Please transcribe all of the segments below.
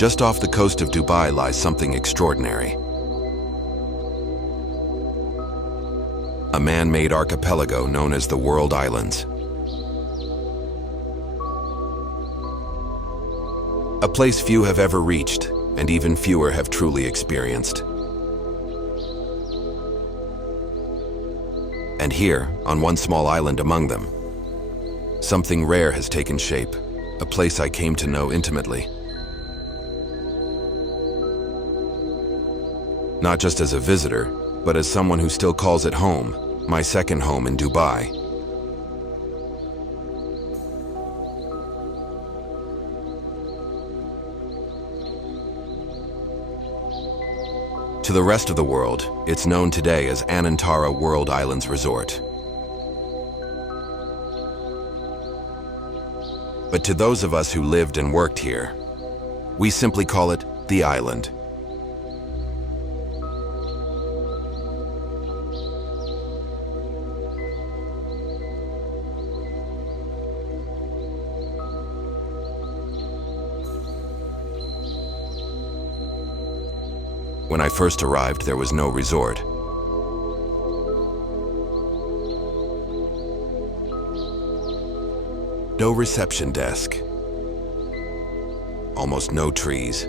Just off the coast of Dubai lies something extraordinary. A man-made archipelago known as the World Islands. A place few have ever reached, and even fewer have truly experienced. And here, on one small island among them, something rare has taken shape, a place I came to know intimately. Not just as a visitor, but as someone who still calls it home, my second home in Dubai. To the rest of the world, it's known today as Anantara World Islands Resort. But to those of us who lived and worked here, we simply call it the island. When I first arrived, there was no resort. No reception desk. Almost no trees.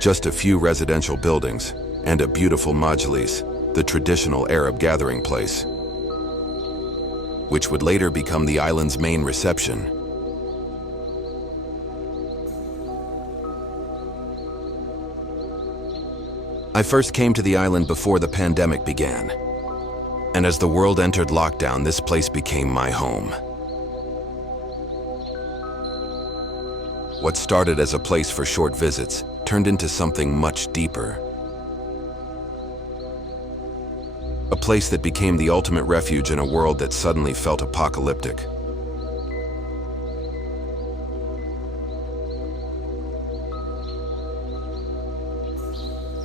Just a few residential buildings and a beautiful majlis, the traditional Arab gathering place, which would later become the island's main reception. I first came to the island before the pandemic began, and as the world entered lockdown, this place became my home. What started as a place for short visits turned into something much deeper. A place that became the ultimate refuge in a world that suddenly felt apocalyptic.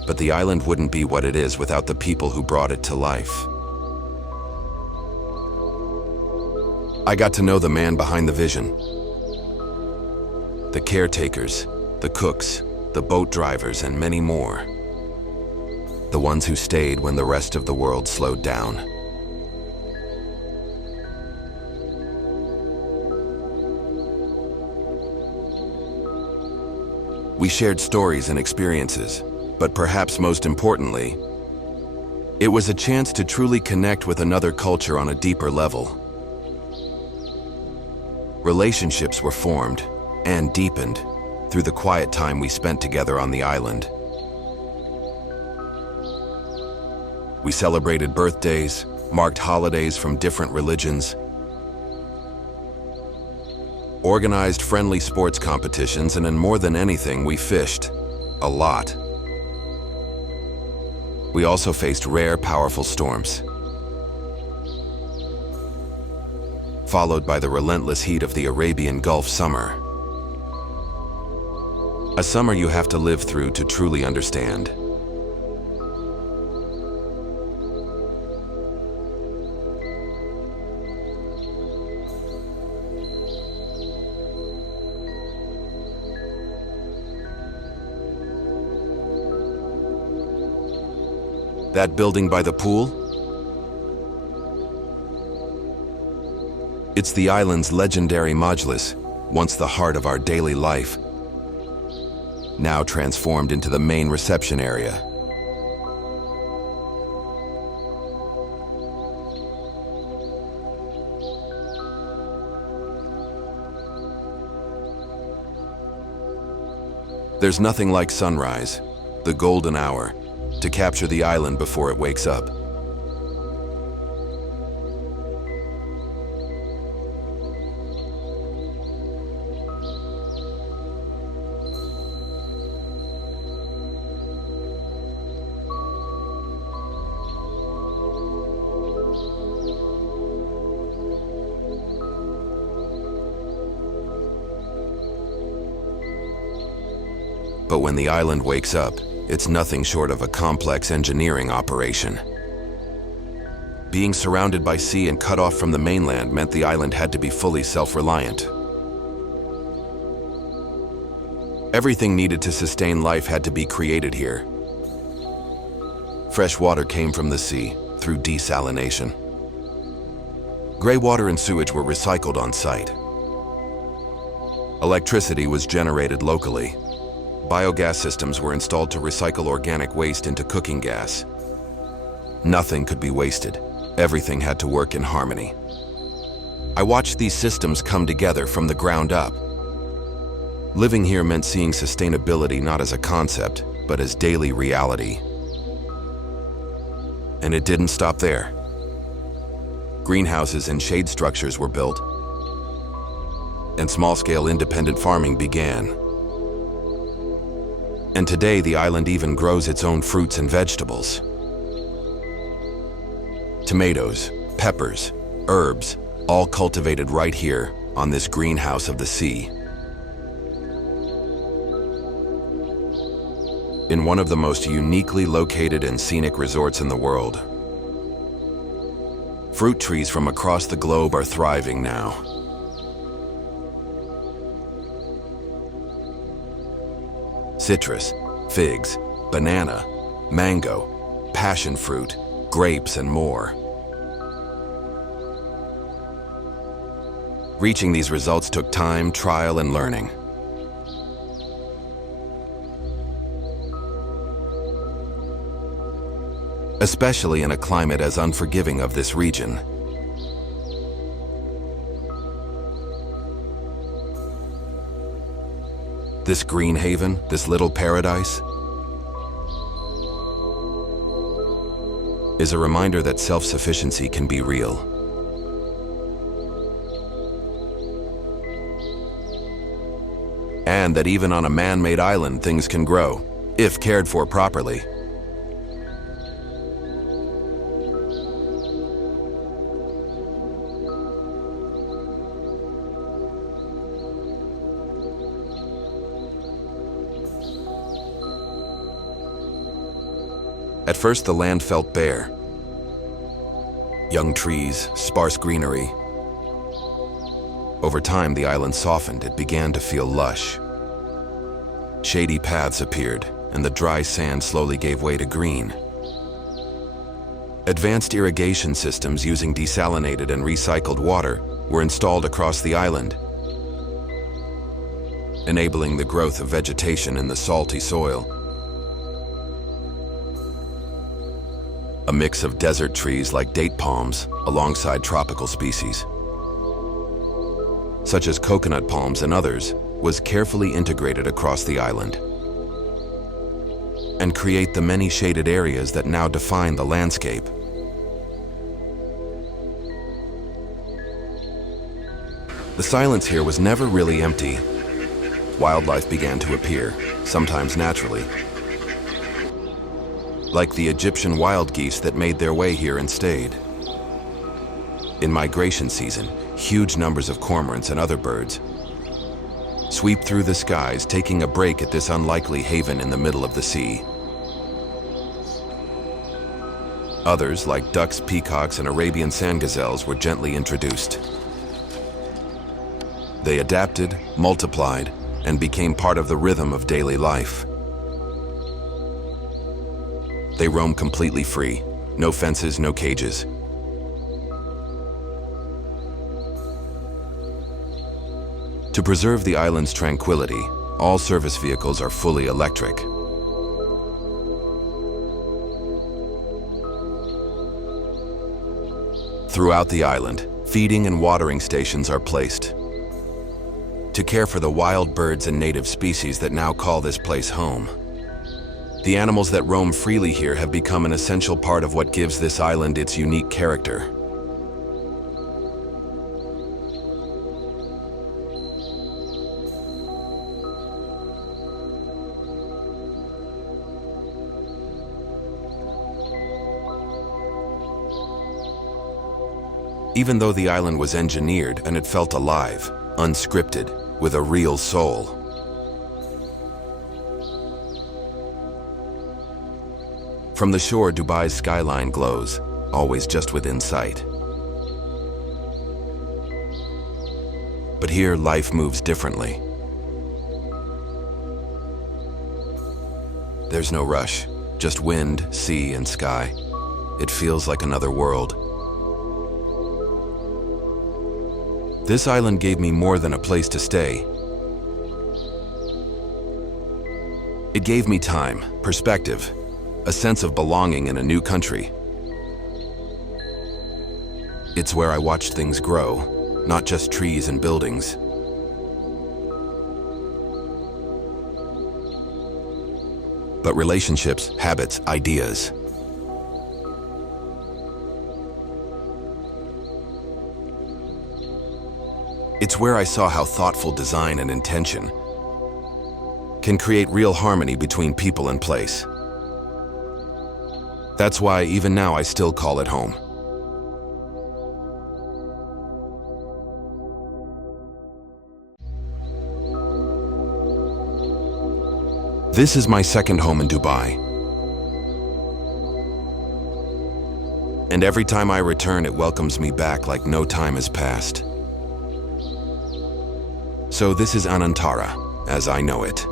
But the island wouldn't be what it is without the people who brought it to life. I got to know the man behind the vision. The caretakers, the cooks, the boat drivers, and many more. The ones who stayed when the rest of the world slowed down. We shared stories and experiences. But perhaps most importantly, it was a chance to truly connect with another culture on a deeper level. Relationships were formed and deepened through the quiet time we spent together on the island. We celebrated birthdays, marked holidays from different religions, organized friendly sports competitions, and more than anything, we fished a lot. We also faced rare, powerful storms, followed by the relentless heat of the Arabian Gulf summer. A summer you have to live through to truly understand. That building by the pool? It's the island's legendary majlis, once the heart of our daily life, now transformed into the main reception area. There's nothing like sunrise, the golden hour, to capture the island before it wakes up. But when the island wakes up, it's nothing short of a complex engineering operation. Being surrounded by sea and cut off from the mainland meant the island had to be fully self-reliant. Everything needed to sustain life had to be created here. Fresh water came from the sea through desalination. Gray water and sewage were recycled on site. Electricity was generated locally. Biogas systems were installed to recycle organic waste into cooking gas. Nothing could be wasted. Everything had to work in harmony. I watched these systems come together from the ground up. Living here meant seeing sustainability not as a concept, but as daily reality. And it didn't stop there. Greenhouses and shade structures were built, and small-scale independent farming began. And today, the island even grows its own fruits and vegetables. Tomatoes, peppers, herbs, all cultivated right here on this greenhouse of the sea. In one of the most uniquely located and scenic resorts in the world. Fruit trees from across the globe are thriving now. Citrus, figs, banana, mango, passion fruit, grapes, and more. Reaching these results took time, trial, and learning. Especially in a climate as unforgiving of this region. This green haven, this little paradise, is a reminder that self-sufficiency can be real. And that even on a man-made island, things can grow, if cared for properly. At first, the land felt bare. Young trees, sparse greenery. Over time, the island softened. It began to feel lush. Shady paths appeared, and the dry sand slowly gave way to green. Advanced irrigation systems using desalinated and recycled water were installed across the island, enabling the growth of vegetation in the salty soil. A mix of desert trees like date palms alongside tropical species, such as coconut palms and others, was carefully integrated across the island and create the many shaded areas that now define the landscape. The silence here was never really empty. Wildlife began to appear, sometimes naturally, like the Egyptian wild geese that made their way here and stayed. In migration season, huge numbers of cormorants and other birds sweep through the skies, taking a break at this unlikely haven in the middle of the sea. Others, like ducks, peacocks, and Arabian sand gazelles, were gently introduced. They adapted, multiplied, and became part of the rhythm of daily life. They roam completely free. No fences, no cages. To preserve the island's tranquility, all service vehicles are fully electric. Throughout the island, feeding and watering stations are placed to care for the wild birds and native species that now call this place home. The animals that roam freely here have become an essential part of what gives this island its unique character. Even though the island was engineered and it felt alive, unscripted, with a real soul. From the shore, Dubai's skyline glows, always just within sight. But here, life moves differently. There's no rush, just wind, sea, and sky. It feels like another world. This island gave me more than a place to stay. It gave me time, perspective, a sense of belonging in a new country. It's where I watched things grow, not just trees and buildings. But relationships, habits, ideas. It's where I saw how thoughtful design and intention can create real harmony between people and place. That's why even now I still call it home. This is my second home in Dubai. And every time I return, it welcomes me back like no time has passed. So this is Anantara, as I know it.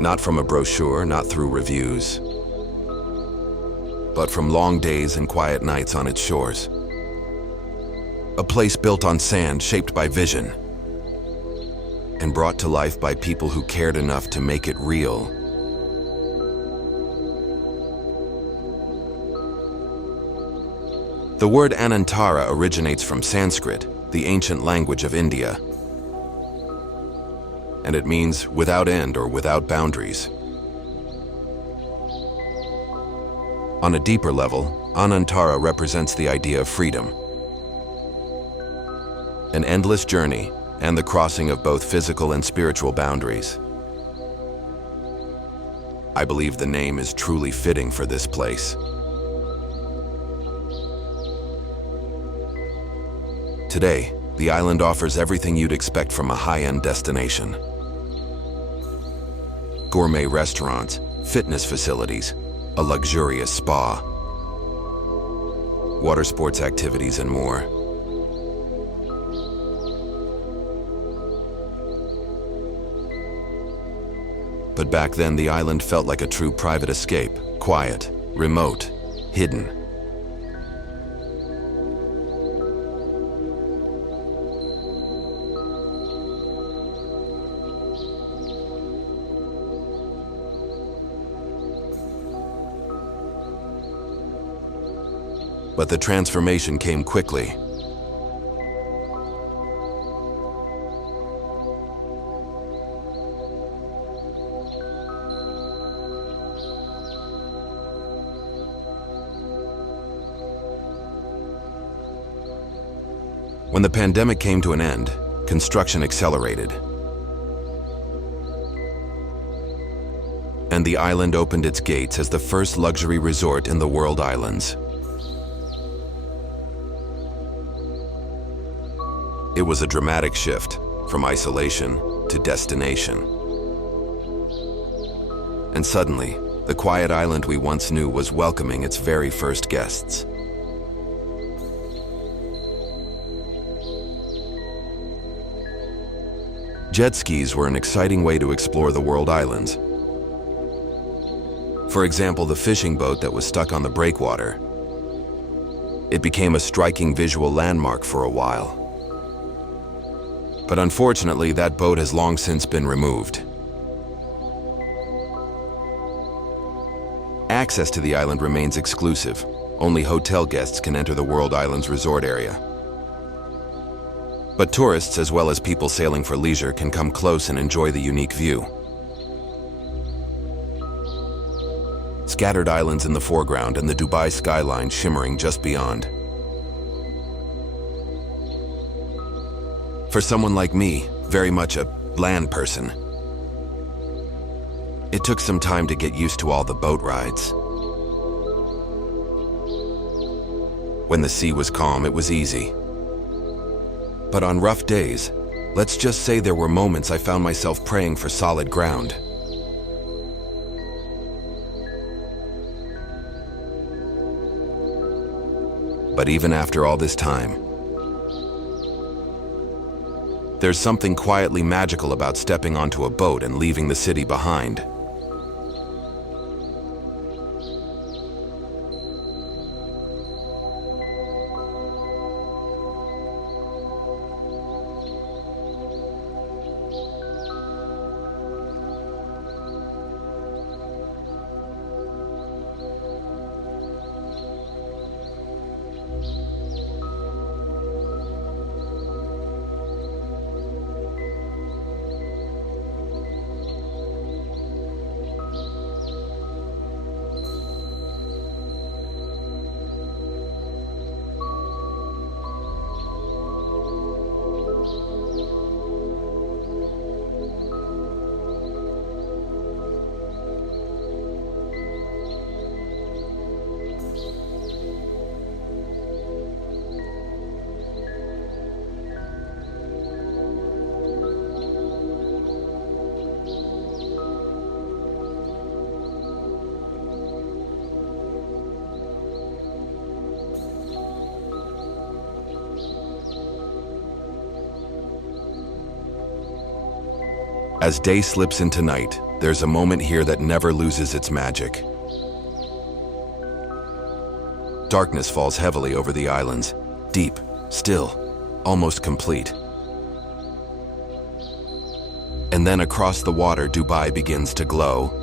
Not from a brochure, not through reviews, but from long days and quiet nights on its shores. A place built on sand, shaped by vision, and brought to life by people who cared enough to make it real. The word Anantara originates from Sanskrit, the ancient language of India, and it means without end or without boundaries. On a deeper level, Anantara represents the idea of freedom, an endless journey, and the crossing of both physical and spiritual boundaries. I believe the name is truly fitting for this place. Today, the island offers everything you'd expect from a high-end destination. Gourmet restaurants, fitness facilities, a luxurious spa, water sports activities, and more. But back then, the island felt like a true private escape, quiet, remote, hidden. But the transformation came quickly. When the pandemic came to an end, construction accelerated. And the island opened its gates as the first luxury resort in the World Islands. It was a dramatic shift from isolation to destination. And suddenly, the quiet island we once knew was welcoming its very first guests. Jet skis were an exciting way to explore the World Islands. For example, the fishing boat that was stuck on the breakwater. It became a striking visual landmark for a while. But unfortunately, that boat has long since been removed. Access to the island remains exclusive. Only hotel guests can enter the World Islands resort area. But tourists, as well as people sailing for leisure, can come close and enjoy the unique view. Scattered islands in the foreground and the Dubai skyline shimmering just beyond. For someone like me, very much a land person, it took some time to get used to all the boat rides. When the sea was calm, it was easy. But on rough days, let's just say there were moments I found myself praying for solid ground. But even after all this time, there's something quietly magical about stepping onto a boat and leaving the city behind. As day slips into night, there's a moment here that never loses its magic. Darkness falls heavily over the islands, deep, still, almost complete. And then across the water, Dubai begins to glow.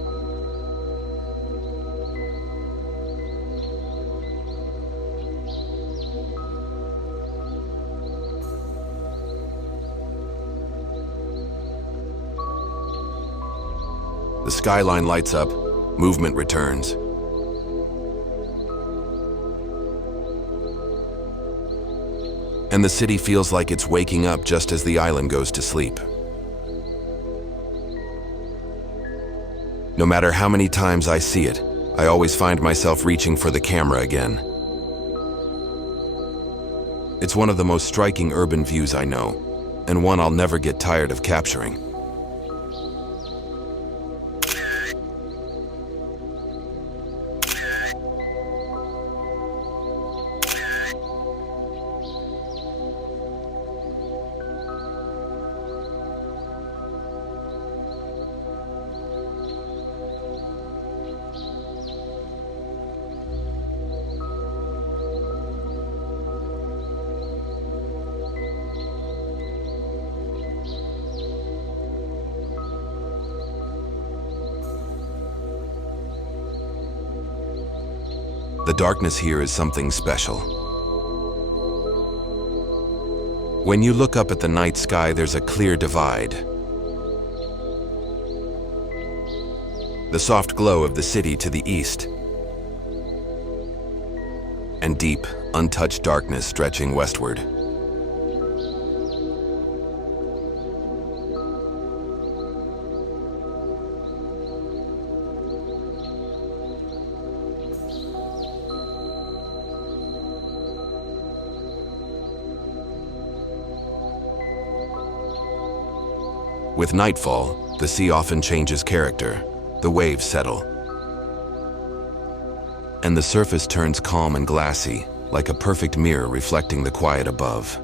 The skyline lights up, movement returns. And the city feels like it's waking up just as the island goes to sleep. No matter how many times I see it, I always find myself reaching for the camera again. It's one of the most striking urban views I know, and one I'll never get tired of capturing. The darkness here is something special. When you look up at the night sky, there's a clear divide. The soft glow of the city to the east, and deep, untouched darkness stretching westward. With nightfall, the sea often changes character. The waves settle, and the surface turns calm and glassy, like a perfect mirror reflecting the quiet above.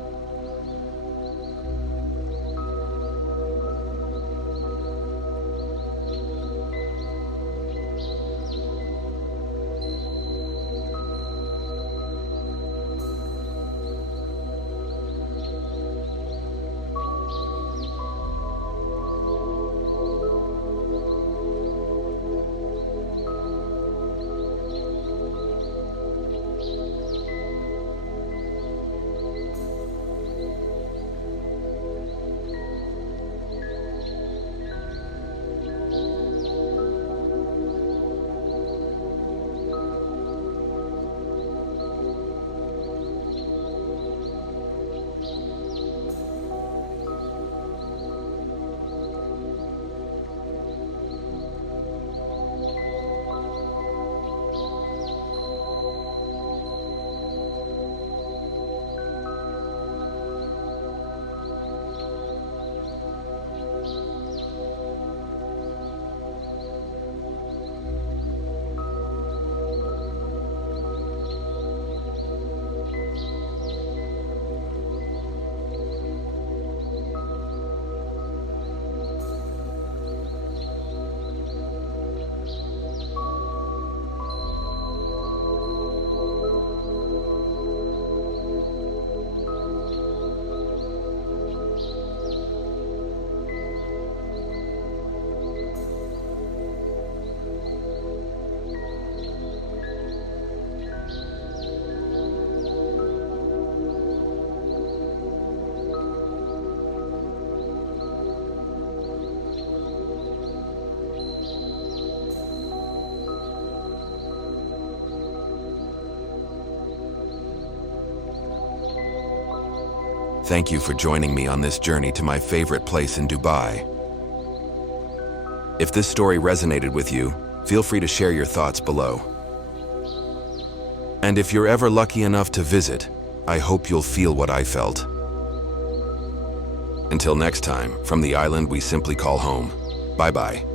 Thank you for joining me on this journey to my favorite place in Dubai. If this story resonated with you, feel free to share your thoughts below. And if you're ever lucky enough to visit, I hope you'll feel what I felt. Until next time, from the island we simply call home, bye-bye.